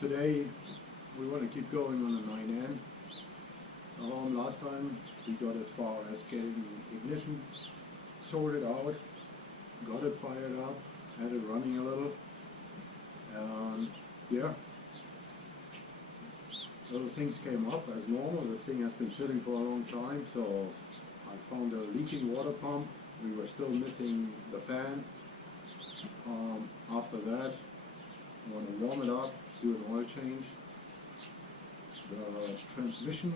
Today we want to keep going on the 9N. Last time we got as far as getting ignition sorted out, got it fired up, had it running a little, and yeah, little things came up as normal. This thing has been sitting for a long time, so I found a leaking water pump. We were still missing the fan. After that, I want to warm it up, do an oil change. The transmission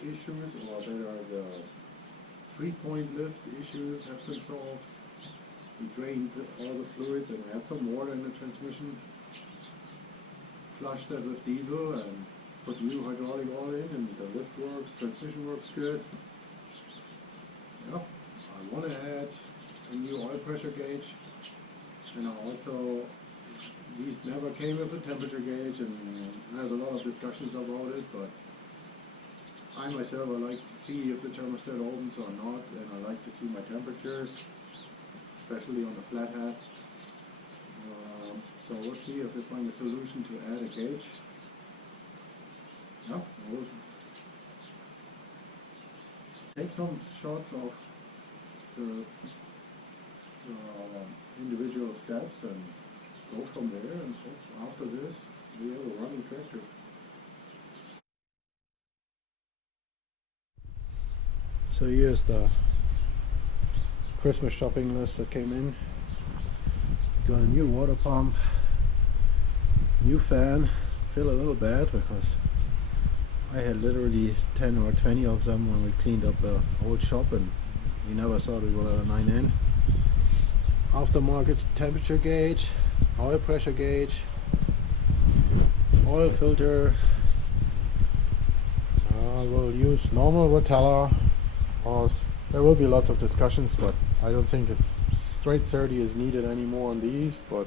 issues, or better, the 3-point lift issues have been solved. We drained all the fluids and had some water in the transmission. Flushed that with diesel and put new hydraulic oil in, and the lift works, transmission works good. Yeah, I want to add a new oil pressure gauge, and I also, these never came with a temperature gauge, and there's a lot of discussions about it, but I myself, I like to see if the thermostat opens or not, and I like to see my temperatures, especially on the flat hat. So let's see if we find a solution to add a gauge. Yeah, we'll take some shots of the individual steps and go from there, and hope after this we have a running tractor. So here's the Christmas shopping list that came in. Got a new water pump, new fan. Feel a little bad because I had literally 10 or 20 of them when we cleaned up the old shop, and we never thought we would have a 9N. Aftermarket temperature gauge, oil pressure gauge, oil filter. We'll use normal Rotella. There will be lots of discussions, but I don't think a straight 30 is needed anymore on these, but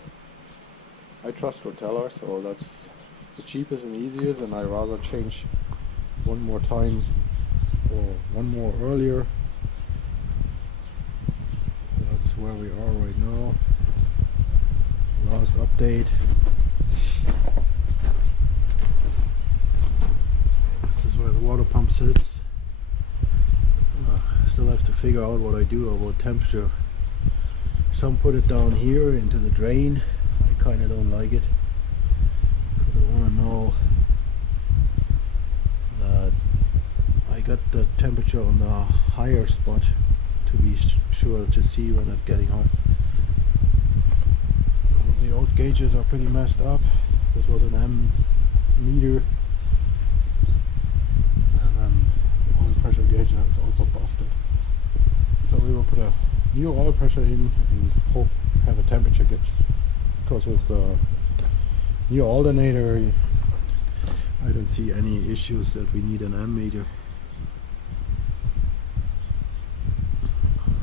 I trust Rotella, so that's the cheapest and easiest, and I rather change one more time or one more earlier. So that's where we are right now. Last update. This is where the water pump sits. Still have to figure out what I do about temperature. Some put it down here into the drain. I kind of don't like it because I want to know that I got the temperature on the higher spot to be sure to see when it's getting hot. The old gauges are pretty messed up. This was an M meter, and then oil pressure gauge that's also busted. So we will put a new oil pressure in and hope have a temperature gauge. Because with the new alternator, I don't see any issues that we need an M meter.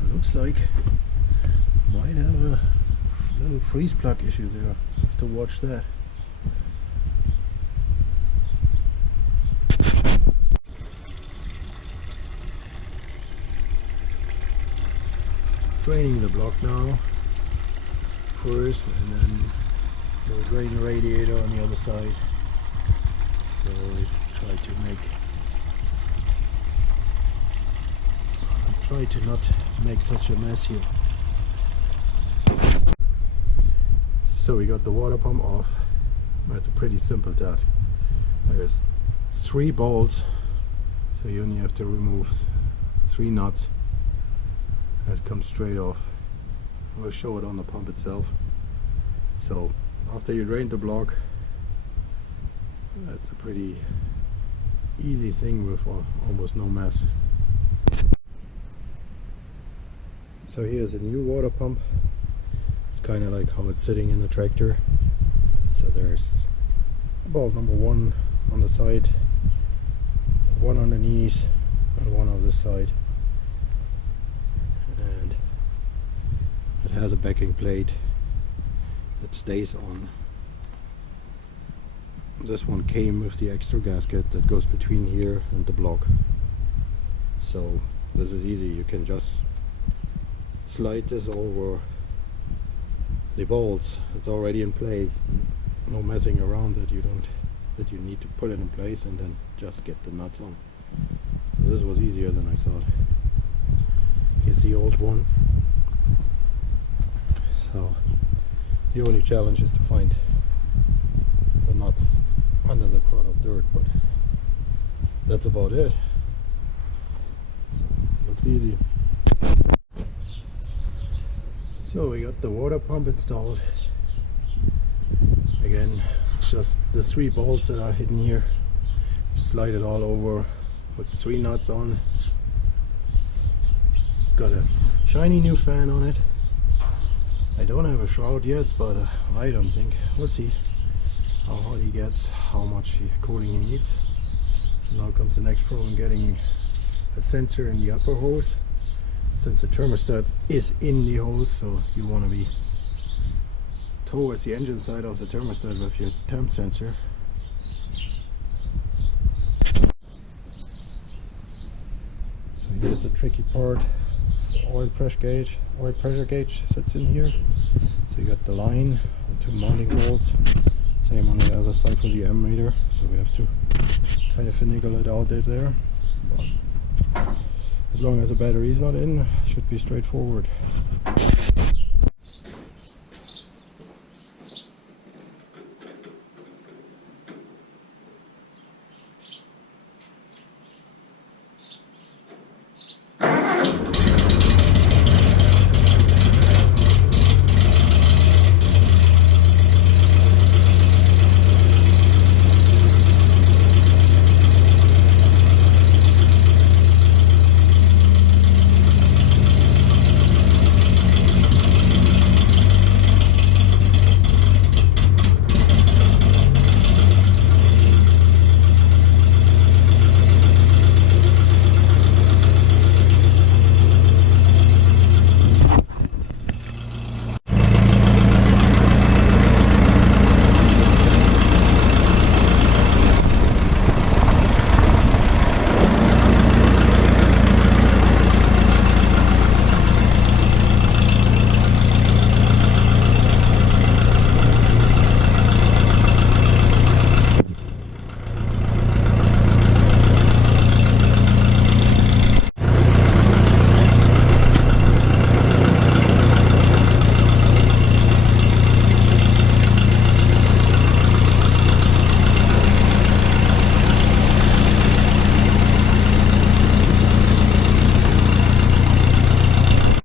It looks like might have a little freeze plug issue there. Have to watch that. Draining the block now first, and then we'll drain the radiator on the other side. So we try to not make such a mess here. So we got the water pump off. That's a pretty simple task. There's 3 bolts, so you only have to remove 3 nuts. It comes straight off. I'll show it on the pump itself. So after you drain the block, that's a pretty easy thing with almost no mess. So here's a new water pump. It's kind of like how it's sitting in the tractor. So there's bolt number 1 on the side, 1 underneath, and 1 on this side. And it has a backing plate that stays on. This one came with the extra gasket that goes between here and the block. So this is easy. You can just slide this over the bolts. It's already in place. no messing around, that you need to put it in place and then just get the nuts on. So this was easier than I thought. Here's the old one. So the only challenge is to find the nuts under the crowd of dirt, but that's about it. So looks easy. So we got the water pump installed. Again, it's just the 3 bolts that are hidden here. Slide it all over, put 3 nuts on. Got a shiny new fan on it. I don't have a shroud yet, but I don't think. We'll see how hot he gets, how much cooling he needs. So now comes the next problem, getting a sensor in the upper hose, since the thermostat is in the hose, so you want to be towards the engine side of the thermostat with your temp sensor. So here's the tricky part. The oil pressure gauge sits in here. So you got the line, 2 mounting bolts, same on the other side for the ammeter, so we have to kind of finagle it out there. But as long as the battery is not in, should be straightforward.